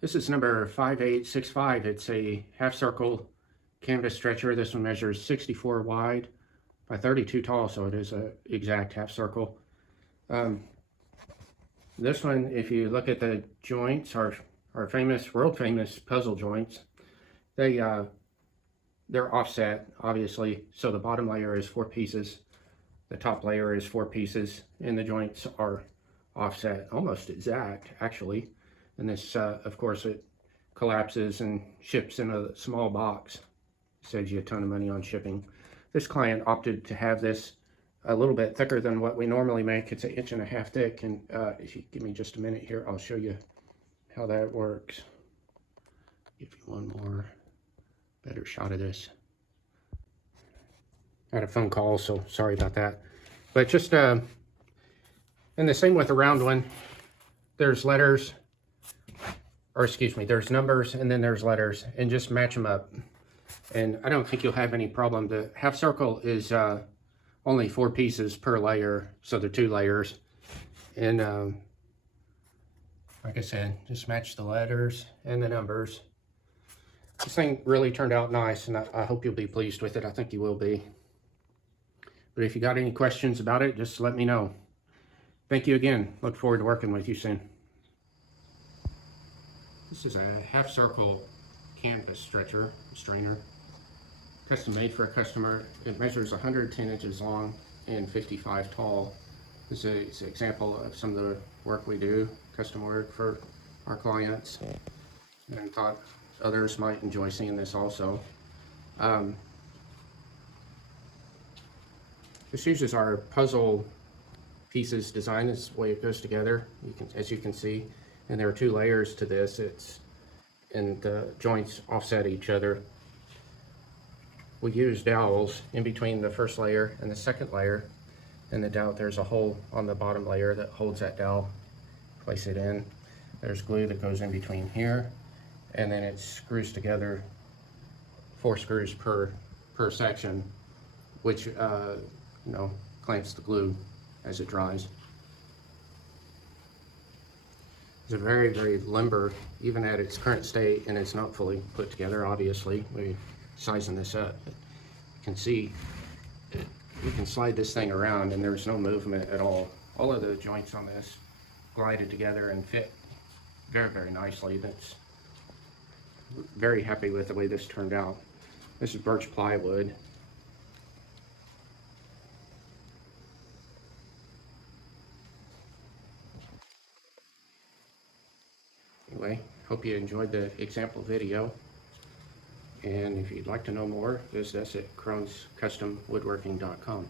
This is number 5865. It's a half circle canvas stretcher. This one measures 64 wide by 32 tall, so it is an exact half circle. This one, if you look at the joints, our famous, world famous puzzle joints, they're offset, obviously. So the bottom layer is 4 pieces, the top layer is 4 pieces, and the joints are offset, almost exact, actually. And this, of course, it collapses and ships in a small box. Saves you a ton of money on shipping. This client opted to have this a little bit thicker than what we normally make. It's 1.5 inches thick, and if you give me just a minute here, I'll show you how that works. Give you one more better shot of this. I had a phone call, so sorry about that. But just, and the same with the round one, there's letters, or excuse me, there's numbers and then there's letters, and just match them up. And I don't think you'll have any problem. The half circle is only 4 pieces per layer, so they're 2 layers. And like I said, just match the letters and the numbers. This thing really turned out nice, and I hope you'll be pleased with it. I think you will be. But if you got any questions about it, just let me know. Thank you again. Look forward to working with you soon. This is a half circle canvas stretcher, strainer, custom made for a customer. It measures 110 inches long and 55 tall. This is an example of some of the work we do, custom work for our clients, and thought others might enjoy seeing this also. This uses our puzzle pieces design. This is the way it goes together, as you can see, and there are 2 layers to this. And the joints offset each other. We use dowels in between the first layer and the second layer, and the dowel, there's a hole on the bottom layer that holds that dowel. Place it in. There's glue that goes in between here, and then it screws together, 4 screws per section, which clamps the glue as it dries. It's a very, very limber, even at its current state, and it's not fully put together, obviously. We're sizing this up. But you can see you can slide this thing around and there's no movement at all. All of the joints on this glided together and fit very, very nicely. That's very happy with the way this turned out. This is birch plywood. Anyway, hope you enjoyed the example video. And if you'd like to know more, visit us at CronesCustomWoodworking.com.